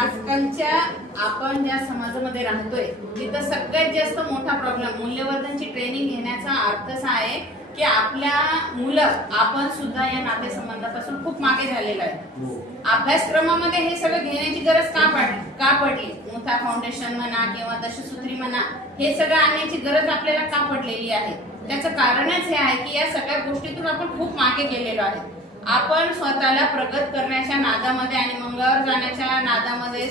आजकालच्या आपण ज्या समाजामध्ये राहतोय तिथं सगळ्यात जास्त मोठा प्रॉब्लेम मूल्यवर्धनची ट्रेनिंग घेण्याचा अर्थ असा आहे की आपल्या मुलं आपण सुद्धा या नातेसंबंधापासून खूप मागे झालेलो आहे. अभ्यासक्रमामध्ये हे सगळं घेण्याची गरज का पडली? मुथा फाउंडेशन म्हणा किंवा दशसूत्री म्हणा, हे सगळं आणण्याची गरज आपल्याला का पडलेली आहे? त्याचं कारणच हे आहे की या सगळ्या गोष्टीतून आपण खूप मागे गेलेलो आहे. आपण स्वतःला प्रगत करण्याच्या नादामध्ये आणि मंगळावर जाण्याच्या नादामध्ये,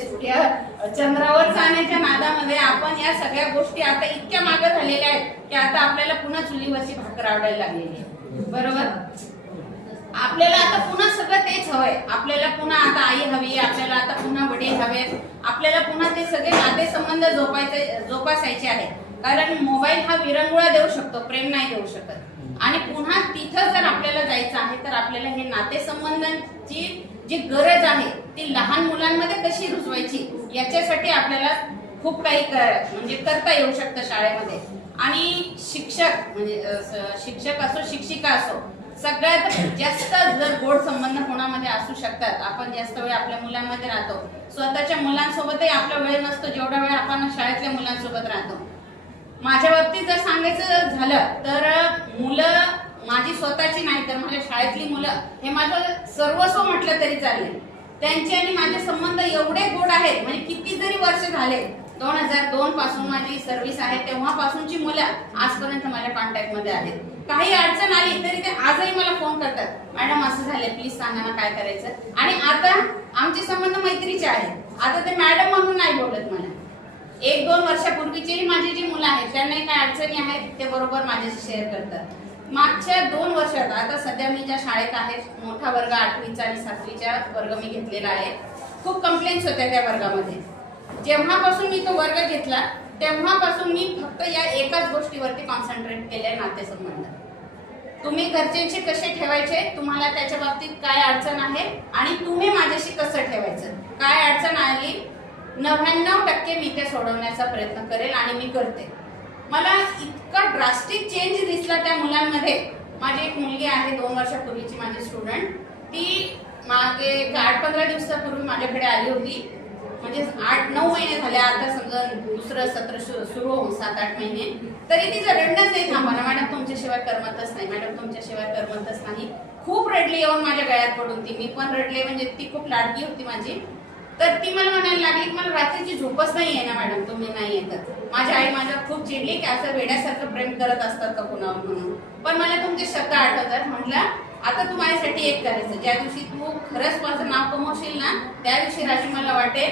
चंद्रावर जाण्याच्या नादामध्ये आपण या सगळ्या गोष्टी आता इतक्या मागे झालेल्या आहेत की आता आपल्याला पुन्हा चुलीवरची भाकर आवडायला लागलेली आहे. बरोबर? आपल्याला आता पुन्हा सगळं तेच हवंय. आपल्याला पुन्हा आता आई हवी, आपल्याला आता पुन्हा वडील हवेत, आपल्याला पुन्हा ते सगळे नातेसंबंध जोपासायचे आहेत. कारण मोबाईल हा विरंगुळा देऊ शकतो, प्रेम नाही देऊ शकत. आणि पुन्हा तिथं जर आपल्याला जायचं आहे तर आपल्याला हे नातेसंबंधांची जी गरज आहे ती लहान मुलांमध्ये कशी रुजवायची याच्यासाठी आपल्याला खूप काही म्हणजे करता येऊ शकतं शाळेमध्ये. आणि शिक्षक म्हणजे शिक्षक असो शिक्षिका असो, सगळ्यात जास्त जर गोड संबंध कोणामध्ये असू शकतात. आपण जास्त वेळ आपल्या मुलांमध्ये राहतो, स्वतःच्या मुलांसोबतही आपला वेळ नसतो जेवढा वेळ आपण शाळेतल्या मुलांसोबत राहतो. माझ्या बाबतीत जर सांगायचं झालं तर मुलं माझी स्वतःची नाही तर माझ्या शाळेतली मुलं हे माझं सर्वस्व म्हटलं तरी चालेल. त्यांचे आणि माझे संबंध एवढे गोड आहेत, म्हणजे किती जरी वर्ष झाले, 2002 पासून माझी सर्व्हिस आहे तेव्हापासूनची मुलं आजपर्यंत माझ्या कॉन्टॅक्ट मध्ये आहेत. काही अडचण आली तरी ते आजही मला फोन करतात, मॅडम असं झालंय प्लीज सांगा ना काय करायचं. आणि आता आमचे संबंध मैत्रीचे आहेत. आता ते मॅडम म्हणून नाही बोलत मला. 1-2 वर्षापूर्वीचेही माझी जी मुलं आहेत त्यांनाही काय अडचणी आहेत ते बरोबर माझ्याशी शेअर करतात. मागच्या 2 वर्षात आता सध्या मी ज्या शाळेत आहे, मोठा वर्ग 8वीचा आणि 7वीचा वर्ग मी घेतलेला आहे. खूप कंप्लेंट्स होत्या त्या वर्गामध्ये. जेव्हापासून मी तो वर्ग घेतला तेव्हापासून मी फक्त या एकाच गोष्टीवरती कॉन्सन्ट्रेट केलंय, नातेसंबंध. तुम्ही घरच्यांशी कसे ठेवायचे, तुम्हाला त्याच्या बाबतीत काय अडचण आहे आणि तुम्ही माझ्याशी कसं ठेवायचं. काय अडचण आली 99% मी ते सोडवण्याचा प्रयत्न करेल आणि मी करते. मला इतका ड्रास्टिक चेंज दिसला त्या मुलांमध्ये. माझी एक मुलगी आहे 2 वर्षापूर्वीची माझी स्टुडंट, ती मागे 8-15 दिवसापूर्वी माझ्याकडे आली होती. म्हणजे 8-9 महिने झाले आता, समजा दुसरं सत्र सुरू होऊन 7-8 महिने, तरी तिचं रडणंच नाही थांबणार. मॅडम तुमच्याशिवाय करमतच नाही, मॅडम तुमच्याशिवाय करमतच नाही. खूप रडली, येऊन माझ्या गळ्यात पडून ती. मी पण रडले, म्हणजे ती खूप लाडकी होती माझी. तर ती मला म्हणायला लागली की मला रात्रीची झोपच नाही आहे ना मॅडम तुम्ही नाही येतात. माझी आई माझ्यावर खूप चिडली की असं वेड्यासारखं प्रेम करत असतात का कुणावर म्हणून. पण मला तुमचे शब्द आठवतात. म्हटलं आता तू माझ्यासाठी एक करायचं, ज्या दिवशी तू खरंच माझं नाव कमवशील ना त्या दिवशी राशी मला वाटेल